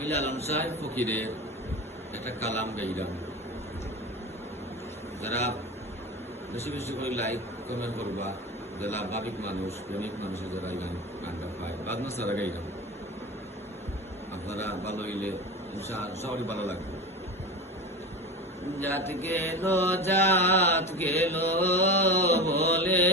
আমি লালন সাহেব ফকিরের একটা কালাম গাইলাম। যারা বেশি বেশি করে লাইক কমেন্ট করবা, যারা ভাবিক মানুষ প্রেমিক মানুষের যারা গানটা পায় বাজনা সারা গাইলাম। আপনারা ভালো হইলে সবারই ভালো লাগবে। জাত গেল বলে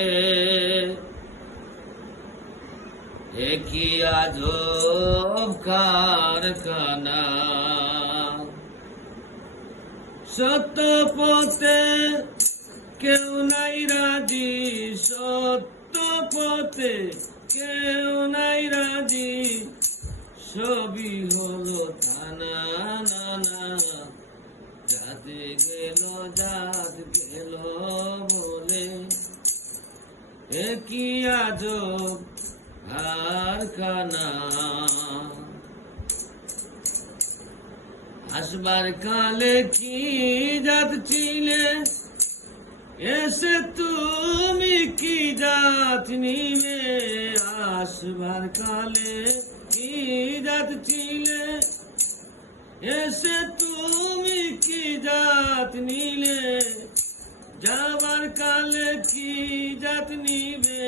একই আজব কারখানা, সত্য পথে কেউ নাই রাজি, সত্য পথে কেউ নাই রাজি, সবই হলো থানা নানা। জাত গেল বলে একই আজব কারখানা। আসবার কালে কি জাত ছিলে, এসে তুমি কি জাত নিবে? আসবার কালে কি জাত ছিলে, এসে তুমি কি জাত নিলে? যাবার কালে কি জাত নিবে?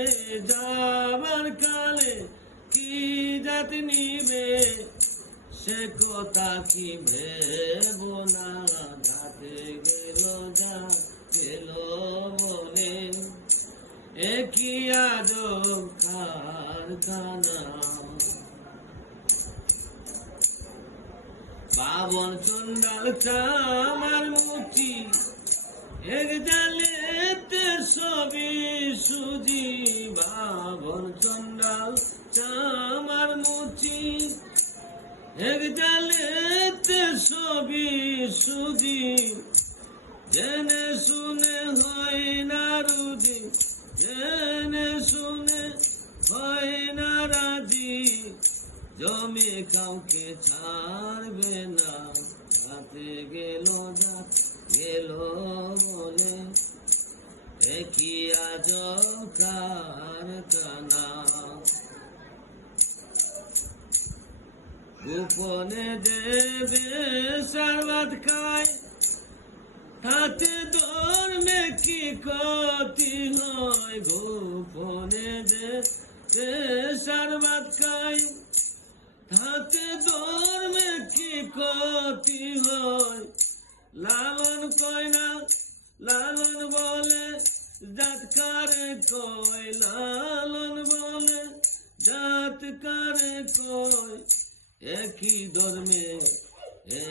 যাবার কালে কি জাত নিবে? সে কথা কি ভেব না। গেল বলে একই আজব কারখানা। বাবন চন্ডাল কামার মুচি, এক জালেতে সবই সুজি। বাবন চন্ডাল কামার মুচি, এক জালেতে সবই সুজি। জেনে শুনে হয় না রুজি, জেনে শুনে হয় না রাজি, জমে কাউকে ছাড়বে না। জাতে গেল বলে একই আজব কারখানা। গোপনে দেবে সারবাদ খায়, হাতে ধর্মে কি ক্ষতি হয়? গোপনে দেবে সারবাদ খায়, হাতে ধর্মে কি ক্ষতি হয়? লালন কয় না, লালন বলে জাত কারে কয়, লালন বলে জাত কারে কয়। একই ধর্মে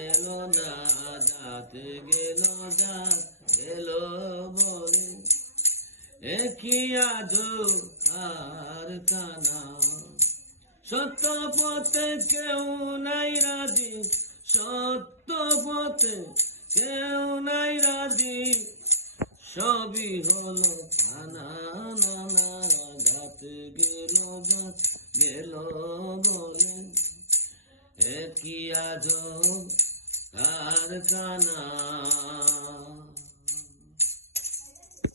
এলো না, জাত গেল বলে একই আজব কারখানা। সত্য পথে কেউ নাই রাজি, সত্য পথে কেউ নাই রাজি, সবই হলো থানা নানা। জাত গেল বলে একই আজব কারখানা।